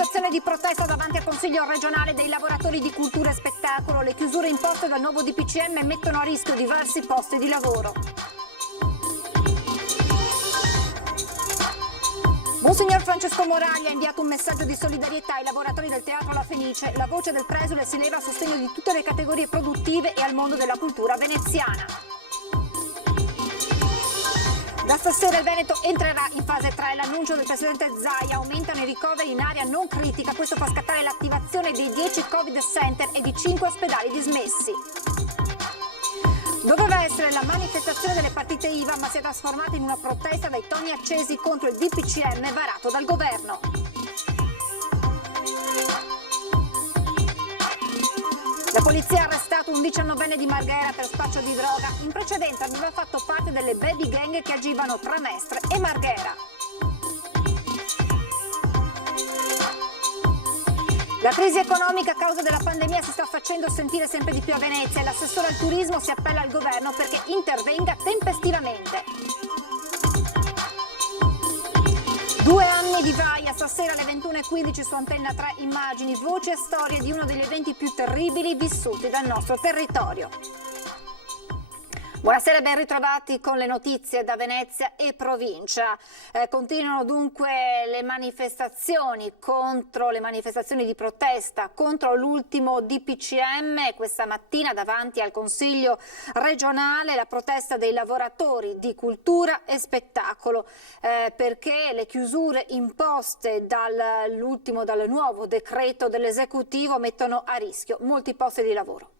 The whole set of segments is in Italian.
manifestazione di protesta davanti al Consiglio regionale dei lavoratori di cultura e spettacolo. Le chiusure imposte dal nuovo DPCM mettono a rischio diversi posti di lavoro. Monsignor Francesco Moraglia ha inviato un messaggio di solidarietà ai lavoratori del Teatro La Fenice. La voce del presule si leva a sostegno di tutte le categorie produttive e al mondo della cultura veneziana. Da stasera il Veneto entrerà in fase 3. L'annuncio del presidente Zaia: aumentano i ricoveri in area non critica. Questo fa scattare l'attivazione dei 10 Covid Center e di 5 ospedali dismessi. Doveva essere la manifestazione delle partite IVA, ma si è trasformata in una protesta dai toni accesi contro il DPCM varato dal governo. La polizia ha arrestato un 19enne di Marghera per spaccio di droga. In precedenza aveva fatto parte delle baby gang che agivano tra Mestre e Marghera. La crisi economica a causa della pandemia si sta facendo sentire sempre di più a Venezia e l'assessore al turismo si appella al governo perché intervenga tempestivamente. 2 anni di Vaia, stasera alle 21:15 su Antenna 3, immagini, voci e storie di uno degli eventi più terribili vissuti dal nostro territorio. Buonasera e ben ritrovati con le notizie da Venezia e provincia. Continuano dunque le manifestazioni di protesta contro l'ultimo DPCM. Questa mattina davanti al Consiglio regionale la protesta dei lavoratori di cultura e spettacolo perché le chiusure imposte dal nuovo decreto dell'esecutivo mettono a rischio molti posti di lavoro.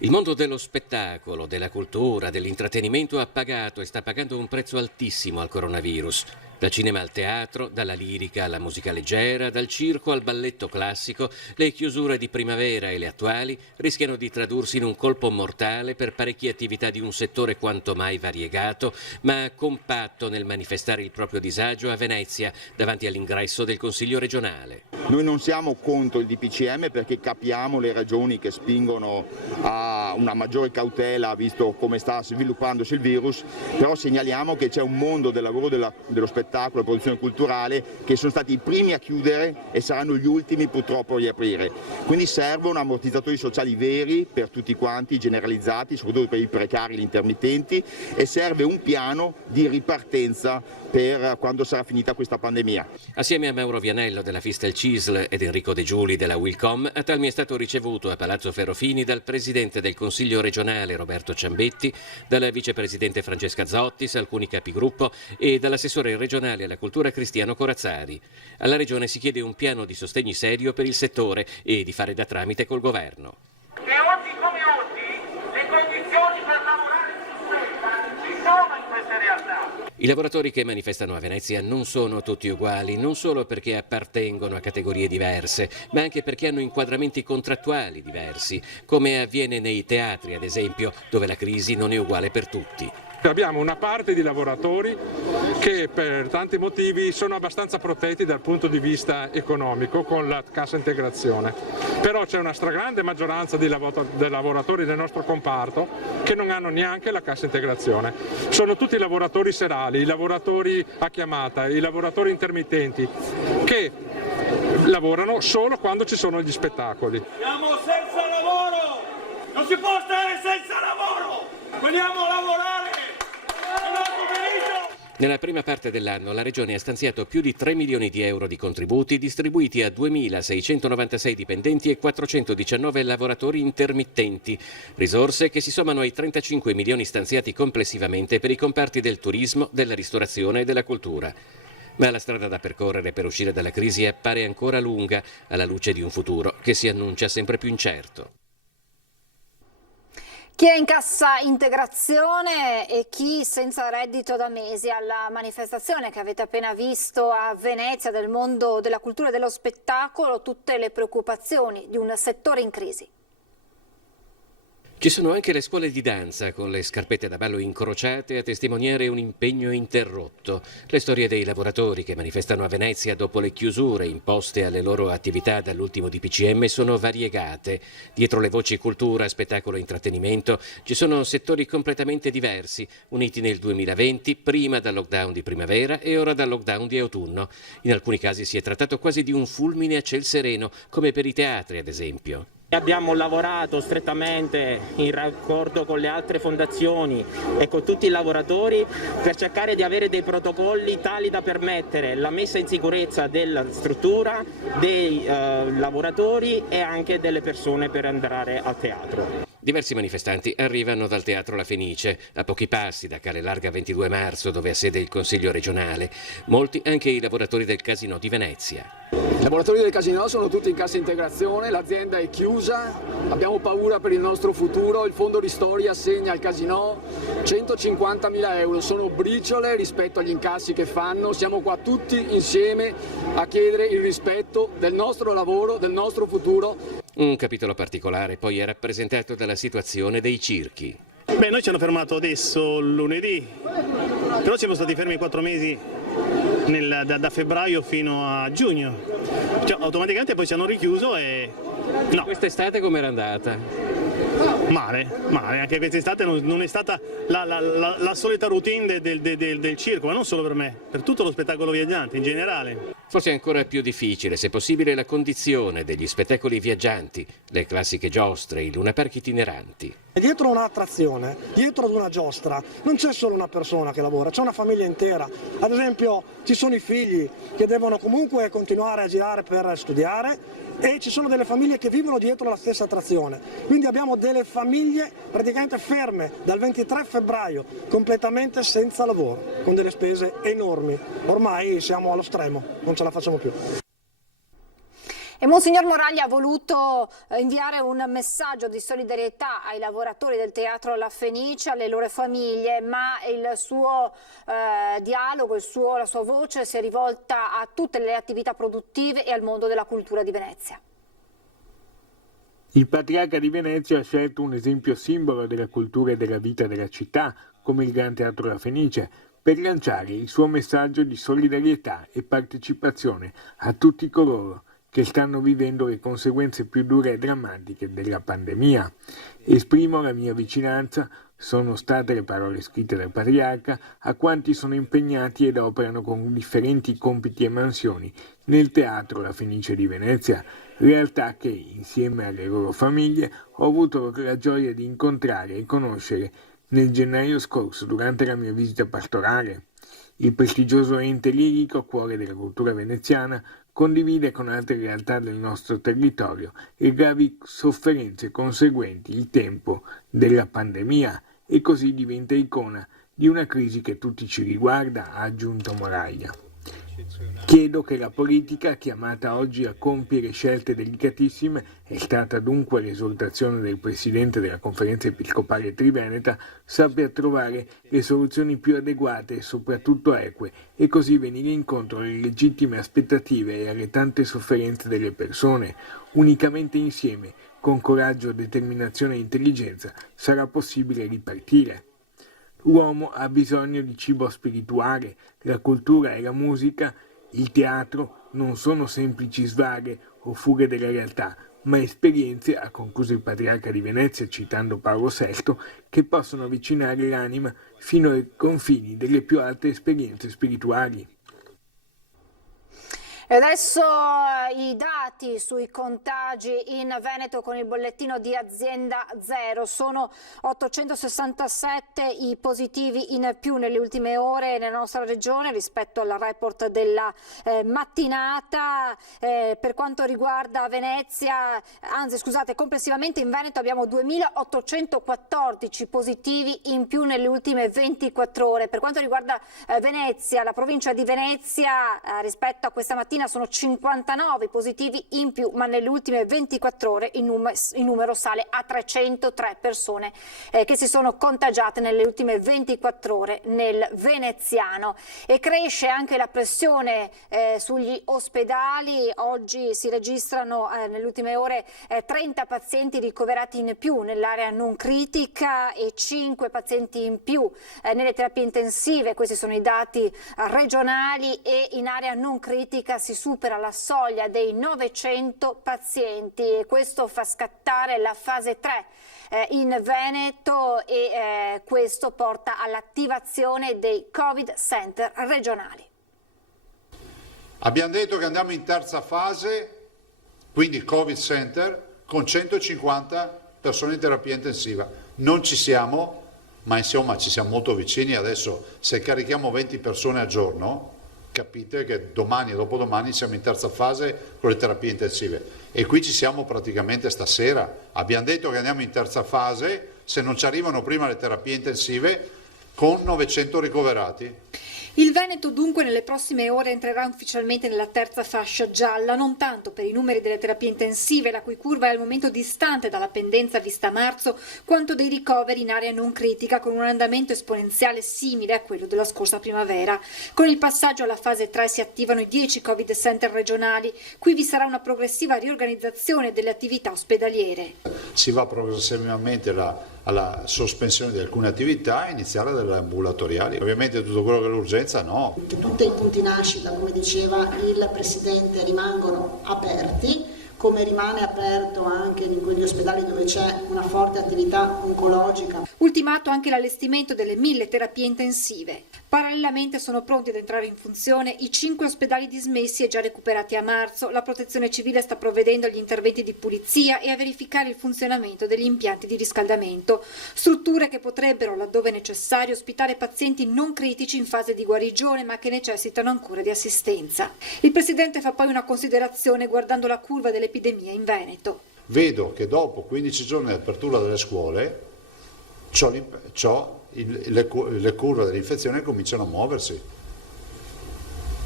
Il mondo dello spettacolo, della cultura, dell'intrattenimento ha pagato e sta pagando un prezzo altissimo al coronavirus. Dal cinema al teatro, dalla lirica alla musica leggera, dal circo al balletto classico, le chiusure di primavera e le attuali rischiano di tradursi in un colpo mortale per parecchie attività di un settore quanto mai variegato, ma compatto nel manifestare il proprio disagio a Venezia, davanti all'ingresso del Consiglio regionale. Noi non siamo contro il DPCM perché capiamo le ragioni che spingono a una maggiore cautela visto come sta sviluppandosi il virus, però segnaliamo che c'è un mondo del lavoro dello spettacolo e produzione culturale che sono stati i primi a chiudere e saranno gli ultimi purtroppo a riaprire. Quindi servono ammortizzatori sociali veri per tutti quanti, generalizzati, soprattutto per i precari e gli intermittenti, e serve un piano di ripartenza per quando sarà finita questa pandemia. Assieme a Mauro Vianello della Fistel CISL ed Enrico De Giuli della Wilcom, Atalmi è stato ricevuto a Palazzo Ferrofini dal presidente del Consiglio regionale Roberto Ciambetti, dalla vicepresidente Francesca Zottis, alcuni capigruppo e dall'assessore regionale alla cultura Cristiano Corazzari. Alla regione si chiede un piano di sostegni serio per il settore e di fare da tramite col governo. E oggi come oggi le condizioni per lavorare ci sono in queste realtà. I lavoratori che manifestano a Venezia non sono tutti uguali, non solo perché appartengono a categorie diverse, ma anche perché hanno inquadramenti contrattuali diversi, come avviene nei teatri, ad esempio, dove la crisi non è uguale per tutti. Abbiamo una parte di lavoratori che per tanti motivi sono abbastanza protetti dal punto di vista economico con la cassa integrazione, però c'è una stragrande maggioranza di lavoratori del nostro comparto che non hanno neanche la cassa integrazione. Sono tutti lavoratori serali, i lavoratori a chiamata, i lavoratori intermittenti che lavorano solo quando ci sono gli spettacoli. Siamo senza lavoro, non si può stare senza lavoro, vogliamo lavorare. Nella prima parte dell'anno la Regione ha stanziato più di 3 milioni di euro di contributi distribuiti a 2.696 dipendenti e 419 lavoratori intermittenti, risorse che si sommano ai 35 milioni stanziati complessivamente per i comparti del turismo, della ristorazione e della cultura. Ma la strada da percorrere per uscire dalla crisi appare ancora lunga, alla luce di un futuro che si annuncia sempre più incerto. Chi è in cassa integrazione e chi senza reddito da mesi. Alla manifestazione che avete appena visto a Venezia del mondo della cultura e dello spettacolo, tutte le preoccupazioni di un settore in crisi. Ci sono anche le scuole di danza con le scarpette da ballo incrociate a testimoniare un impegno interrotto. Le storie dei lavoratori che manifestano a Venezia dopo le chiusure imposte alle loro attività dall'ultimo DPCM sono variegate. Dietro le voci cultura, spettacolo e intrattenimento ci sono settori completamente diversi, uniti nel 2020, prima dal lockdown di primavera e ora dal lockdown di autunno. In alcuni casi si è trattato quasi di un fulmine a ciel sereno, come per i teatri ad esempio. Abbiamo lavorato strettamente in raccordo con le altre fondazioni e con tutti i lavoratori per cercare di avere dei protocolli tali da permettere la messa in sicurezza della struttura, dei lavoratori e anche delle persone per andare al teatro. Diversi manifestanti arrivano dal Teatro La Fenice, a pochi passi da Calle Larga 22 marzo, dove ha sede il Consiglio regionale. Molti anche i lavoratori del Casinò di Venezia. I lavoratori del Casinò sono tutti in cassa integrazione, l'azienda è chiusa, abbiamo paura per il nostro futuro, il fondo ristori assegna al Casinò 150.000 euro, sono briciole rispetto agli incassi che fanno, siamo qua tutti insieme a chiedere il rispetto del nostro lavoro, del nostro futuro. Un capitolo particolare poi è rappresentato dalla situazione dei circhi. Beh, noi ci hanno fermato adesso lunedì, però siamo stati fermi 4 mesi da febbraio fino a giugno. Cioè, automaticamente poi ci hanno richiuso e... no. Quest'estate com'era andata? Male, anche quest'estate non è stata la solita routine del circo, ma non solo per me, per tutto lo spettacolo viaggiante in generale. Forse è ancora più difficile, se possibile, la condizione degli spettacoli viaggianti, le classiche giostre, i lunapark itineranti. Dietro un'attrazione, dietro ad una giostra, non c'è solo una persona che lavora, c'è una famiglia intera. Ad esempio ci sono i figli che devono comunque continuare a girare per studiare e ci sono delle famiglie che vivono dietro la stessa attrazione. Quindi abbiamo delle famiglie praticamente ferme dal 23 febbraio, completamente senza lavoro, con delle spese enormi. Ormai siamo allo stremo, non ce la facciamo più. E Monsignor Moraglia ha voluto inviare un messaggio di solidarietà ai lavoratori del Teatro La Fenice, alle loro famiglie, ma il suo dialogo, la sua voce si è rivolta a tutte le attività produttive e al mondo della cultura di Venezia. Il Patriarca di Venezia ha scelto un esempio simbolo della cultura e della vita della città, come il Gran Teatro La Fenice, per lanciare il suo messaggio di solidarietà e partecipazione a tutti coloro che stanno vivendo le conseguenze più dure e drammatiche della pandemia. Esprimo la mia vicinanza, sono state le parole scritte dal Patriarca, a quanti sono impegnati ed operano con differenti compiti e mansioni nel Teatro La Fenice di Venezia, realtà che, insieme alle loro famiglie, ho avuto la gioia di incontrare e conoscere nel gennaio scorso durante la mia visita pastorale. Il prestigioso ente lirico, cuore della cultura veneziana, condivide con altre realtà del nostro territorio le gravi sofferenze conseguenti il tempo della pandemia e così diventa icona di una crisi che tutti ci riguarda, ha aggiunto Moraglia. Chiedo che la politica, chiamata oggi a compiere scelte delicatissime, è stata dunque l'esortazione del Presidente della Conferenza Episcopale Triveneta, sappia trovare le soluzioni più adeguate e soprattutto eque e così venire incontro alle legittime aspettative e alle tante sofferenze delle persone. Unicamente insieme, con coraggio, determinazione e intelligenza, sarà possibile ripartire. L'uomo ha bisogno di cibo spirituale, la cultura e la musica, il teatro non sono semplici svaghe o fughe della realtà, ma esperienze, ha concluso il Patriarca di Venezia citando Paolo VI, che possono avvicinare l'anima fino ai confini delle più alte esperienze spirituali. E adesso i dati sui contagi in Veneto con il bollettino di Azienda Zero. Sono 867 i positivi in più nelle ultime ore nella nostra regione rispetto al report della mattinata. Per quanto riguarda Venezia, complessivamente in Veneto abbiamo 2814 positivi in più nelle ultime 24 ore. Per quanto riguarda Venezia, la provincia di Venezia rispetto a questa mattina mattina sono 59 positivi in più, ma nelle ultime 24 ore il numero sale a 303 persone che si sono contagiate nelle ultime 24 ore nel veneziano. E cresce anche la pressione sugli ospedali. Oggi si registrano nelle ultime ore 30 pazienti ricoverati in più nell'area non critica e 5 pazienti in più nelle terapie intensive. Questi sono i dati regionali, e in area non critica si supera la soglia dei 900 pazienti, e questo fa scattare la fase 3 in Veneto, e questo porta all'attivazione dei Covid Center regionali. Abbiamo detto che andiamo in terza fase, quindi Covid Center, con 150 persone in terapia intensiva. Non ci siamo, ma insomma ci siamo molto vicini. Adesso se carichiamo 20 persone al giorno, capite che domani e dopodomani siamo in terza fase con le terapie intensive, e qui ci siamo praticamente stasera. Abbiamo detto che andiamo in terza fase se non ci arrivano prima le terapie intensive, con 900 ricoverati. Il Veneto dunque nelle prossime ore entrerà ufficialmente nella terza fascia gialla, non tanto per i numeri delle terapie intensive, la cui curva è al momento distante dalla pendenza vista a marzo, quanto dei ricoveri in area non critica, con un andamento esponenziale simile a quello della scorsa primavera. Con il passaggio alla fase 3 si attivano i 10 Covid Center regionali. Qui vi sarà una progressiva riorganizzazione delle attività ospedaliere. Si va progressivamente alla sospensione di alcune attività e iniziare dalle ambulatoriali. Ovviamente tutto quello che è l'urgenza no. Tutti i punti nascita, come diceva il Presidente, rimangono aperti, come rimane aperto anche in quegli ospedali dove c'è una forte attività oncologica. Ultimato anche l'allestimento delle 1000 terapie intensive. Parallelamente sono pronti ad entrare in funzione i 5 ospedali dismessi e già recuperati a marzo. La Protezione Civile sta provvedendo agli interventi di pulizia e a verificare il funzionamento degli impianti di riscaldamento. Strutture che potrebbero, laddove necessario, ospitare pazienti non critici in fase di guarigione ma che necessitano ancora di assistenza. Il Presidente fa poi una considerazione guardando la curva dell'epidemia in Veneto. Vedo che dopo 15 giorni di apertura delle scuole le curve dell'infezione cominciano a muoversi,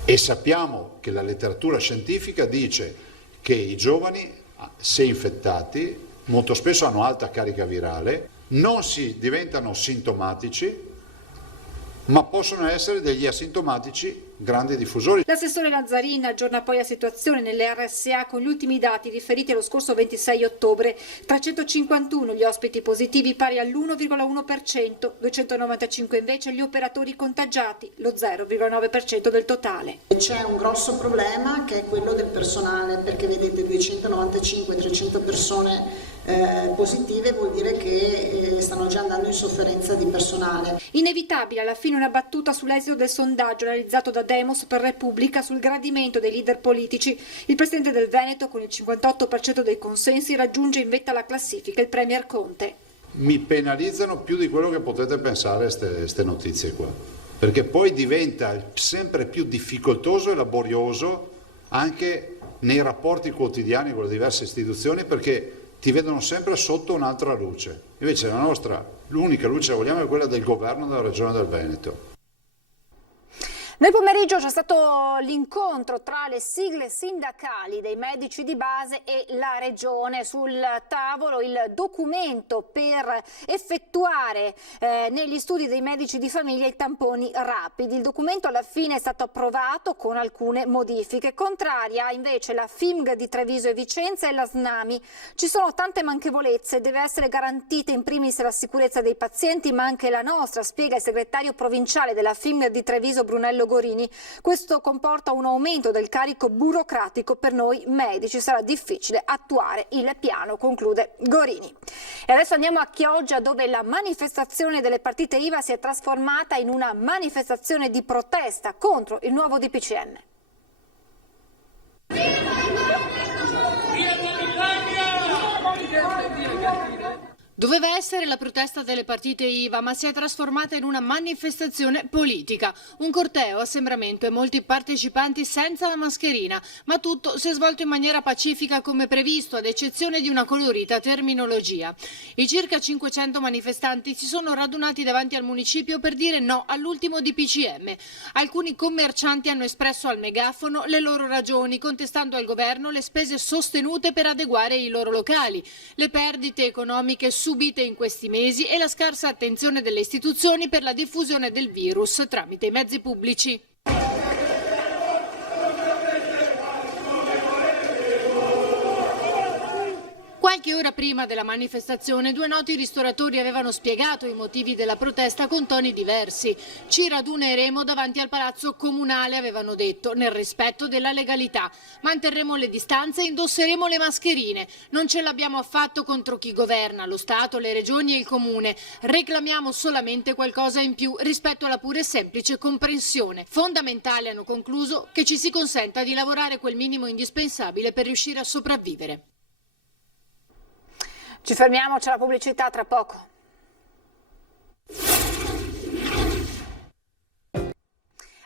e sappiamo che la letteratura scientifica dice che i giovani, se infettati, molto spesso hanno alta carica virale, non si diventano sintomatici, ma possono essere degli asintomatici grandi diffusori. L'assessore Lazzarin aggiorna poi la situazione nelle RSA con gli ultimi dati riferiti allo scorso 26 ottobre. 351 gli ospiti positivi, pari all'1,1%, 295 invece gli operatori contagiati, lo 0,9% del totale. C'è un grosso problema che è quello del personale, perché vedete 295-300 persone positive vuol dire che stanno già andando in sofferenza di personale. Inevitabile alla fine una battuta sull'esito del sondaggio realizzato da Demos per Repubblica sul gradimento dei leader politici. Il Presidente del Veneto, con il 58% dei consensi, raggiunge in vetta alla classifica il Premier Conte. Mi penalizzano più di quello che potete pensare queste notizie qua, perché poi diventa sempre più difficoltoso e laborioso anche nei rapporti quotidiani con le diverse istituzioni, perché ti vedono sempre sotto un'altra luce. Invece l'unica luce che vogliamo è quella del governo della Regione del Veneto. Nel pomeriggio c'è stato l'incontro tra le sigle sindacali dei medici di base e la Regione. Sul tavolo il documento per effettuare negli studi dei medici di famiglia i tamponi rapidi. Il documento alla fine è stato approvato con alcune modifiche. Contraria invece la FIMG di Treviso e Vicenza e la SNAMI. Ci sono tante manchevolezze, deve essere garantita in primis la sicurezza dei pazienti, ma anche la nostra, spiega il segretario provinciale della FIMG di Treviso Brunello Gorini. Questo comporta un aumento del carico burocratico per noi medici, sarà difficile attuare il piano, conclude Gorini. E adesso andiamo a Chioggia, dove la manifestazione delle partite IVA si è trasformata in una manifestazione di protesta contro il nuovo DPCM. Doveva essere la protesta delle partite IVA, ma si è trasformata in una manifestazione politica. Un corteo, assembramento e molti partecipanti senza la mascherina, ma tutto si è svolto in maniera pacifica come previsto, ad eccezione di una colorita terminologia. I circa 500 manifestanti si sono radunati davanti al municipio per dire no all'ultimo DPCM. Alcuni commercianti hanno espresso al megafono le loro ragioni, contestando al governo le spese sostenute per adeguare i loro locali, le perdite economiche subite in questi mesi e la scarsa attenzione delle istituzioni per la diffusione del virus tramite i mezzi pubblici. Qualche ora prima della manifestazione, due noti ristoratori avevano spiegato i motivi della protesta con toni diversi. Ci raduneremo davanti al palazzo comunale, avevano detto, nel rispetto della legalità. Manterremo le distanze e indosseremo le mascherine. Non ce l'abbiamo affatto contro chi governa, lo Stato, le regioni e il comune. Reclamiamo solamente qualcosa in più rispetto alla pura e semplice comprensione. Fondamentale, hanno concluso, che ci si consenta di lavorare quel minimo indispensabile per riuscire a sopravvivere. Ci fermiamo, c'è la pubblicità, tra poco.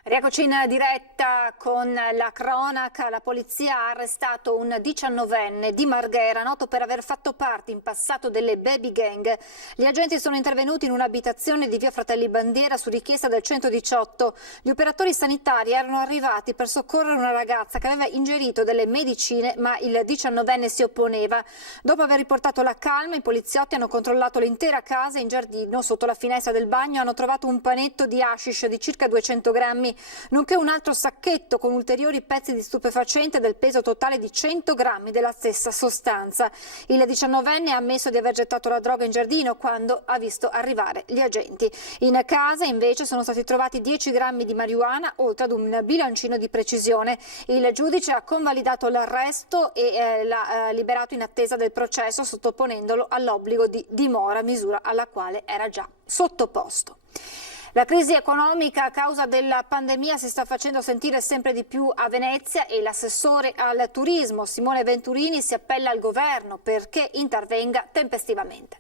Rieccoci in diretta con la cronaca. La polizia ha arrestato un 19enne di Marghera, noto per aver fatto parte in passato delle baby gang. Gli agenti sono intervenuti in un'abitazione di via Fratelli Bandiera su richiesta del 118. Gli operatori sanitari erano arrivati per soccorrere una ragazza che aveva ingerito delle medicine, ma il 19enne si opponeva. Dopo aver riportato la calma, i poliziotti hanno controllato l'intera casa. In giardino, sotto la finestra del bagno, hanno trovato un panetto di hashish di circa 200 grammi, nonché un altro sacchetto con ulteriori pezzi di stupefacente del peso totale di 100 grammi della stessa sostanza. Il 19enne ha ammesso di aver gettato la droga in giardino quando ha visto arrivare gli agenti. In casa invece sono stati trovati 10 grammi di marijuana, oltre ad un bilancino di precisione. Il giudice ha convalidato l'arresto e l'ha liberato in attesa del processo, sottoponendolo all'obbligo di dimora, misura alla quale era già sottoposto. La crisi economica a causa della pandemia si sta facendo sentire sempre di più a Venezia e l'assessore al turismo Simone Venturini si appella al governo perché intervenga tempestivamente.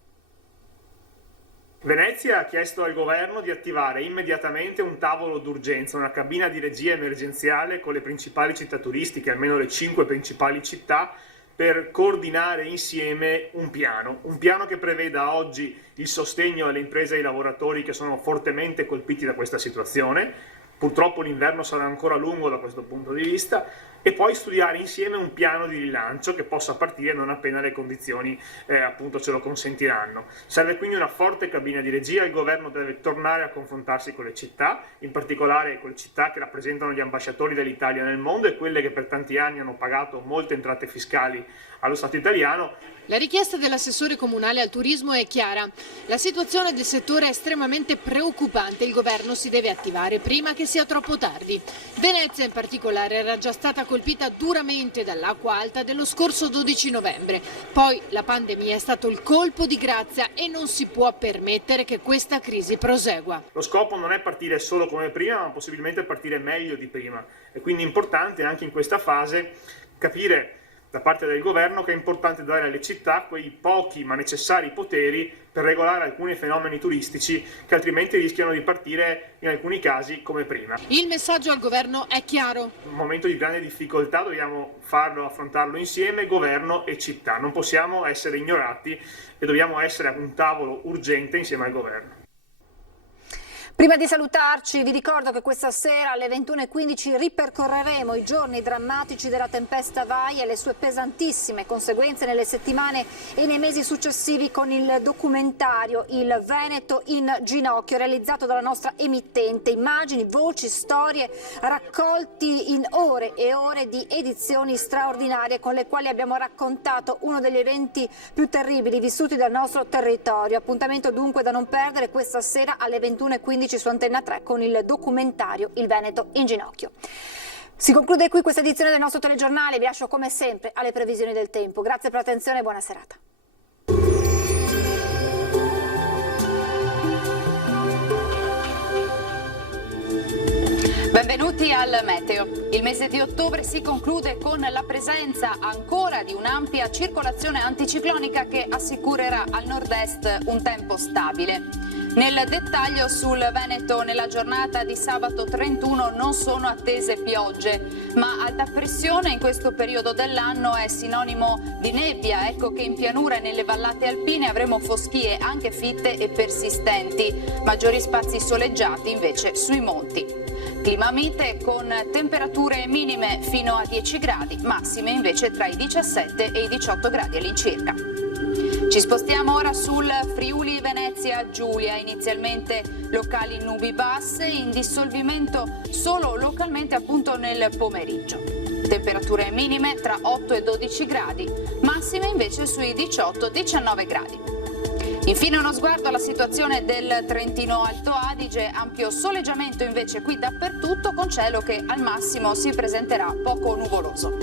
Venezia ha chiesto al governo di attivare immediatamente un tavolo d'urgenza, una cabina di regia emergenziale con le principali città turistiche, almeno le 5 principali città, per coordinare insieme un piano che preveda oggi il sostegno alle imprese e ai lavoratori che sono fortemente colpiti da questa situazione. Purtroppo l'inverno sarà ancora lungo da questo punto di vista, e poi studiare insieme un piano di rilancio che possa partire non appena le condizioni appunto ce lo consentiranno. Serve quindi una forte cabina di regia. Il governo deve tornare a confrontarsi con le città, in particolare con le città che rappresentano gli ambasciatori dell'Italia nel mondo e quelle che per tanti anni hanno pagato molte entrate fiscali allo Stato italiano. La richiesta dell'assessore comunale al turismo è chiara. La situazione del settore è estremamente preoccupante. Il governo si deve attivare prima che sia troppo tardi. Venezia in particolare era già stata colpita duramente dall'acqua alta dello scorso 12 novembre. Poi la pandemia è stato il colpo di grazia e non si può permettere che questa crisi prosegua. Lo scopo non è partire solo come prima, ma possibilmente partire meglio di prima. È quindi importante anche in questa fase capire da parte del governo che è importante dare alle città quei pochi ma necessari poteri per regolare alcuni fenomeni turistici che altrimenti rischiano di partire in alcuni casi come prima. Il messaggio al governo è chiaro. In un momento di grande difficoltà dobbiamo affrontarlo insieme, governo e città. Non possiamo essere ignorati e dobbiamo essere a un tavolo urgente insieme al governo. Prima di salutarci vi ricordo che questa sera alle 21:15 ripercorreremo i giorni drammatici della tempesta Vai e le sue pesantissime conseguenze nelle settimane e nei mesi successivi con il documentario Il Veneto in ginocchio, realizzato dalla nostra emittente. Immagini, voci, storie raccolti in ore e ore di edizioni straordinarie con le quali abbiamo raccontato uno degli eventi più terribili vissuti dal nostro territorio. Appuntamento dunque da non perdere questa sera alle 21:15 su Antenna 3 con il documentario Il Veneto in ginocchio. Si conclude qui questa edizione del nostro telegiornale, vi lascio come sempre alle previsioni del tempo. Grazie per l'attenzione e buona serata. Benvenuti al Meteo. Il mese di ottobre si conclude con la presenza ancora di un'ampia circolazione anticiclonica che assicurerà al nord-est un tempo stabile. Nel dettaglio sul Veneto nella giornata di sabato 31 non sono attese piogge, ma alta pressione in questo periodo dell'anno è sinonimo di nebbia. Ecco che in pianura e nelle vallate alpine avremo foschie anche fitte e persistenti, maggiori spazi soleggiati invece sui monti. Clima mite con temperature minime fino a 10 gradi, massime invece tra i 17 e i 18 gradi all'incirca. Ci spostiamo ora sul Friuli Venezia Giulia, inizialmente locali nubi basse, in dissolvimento solo localmente appunto nel pomeriggio. Temperature minime tra 8 e 12 gradi, massime invece sui 18-19 gradi. Infine uno sguardo alla situazione del Trentino Alto Adige, ampio soleggiamento invece qui dappertutto con cielo che al massimo si presenterà poco nuvoloso.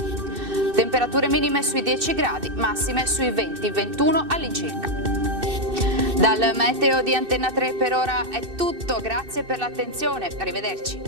Temperature minime sui 10 gradi, massime sui 20-21 all'incirca. Dal meteo di Antenna 3 per ora è tutto, grazie per l'attenzione, arrivederci.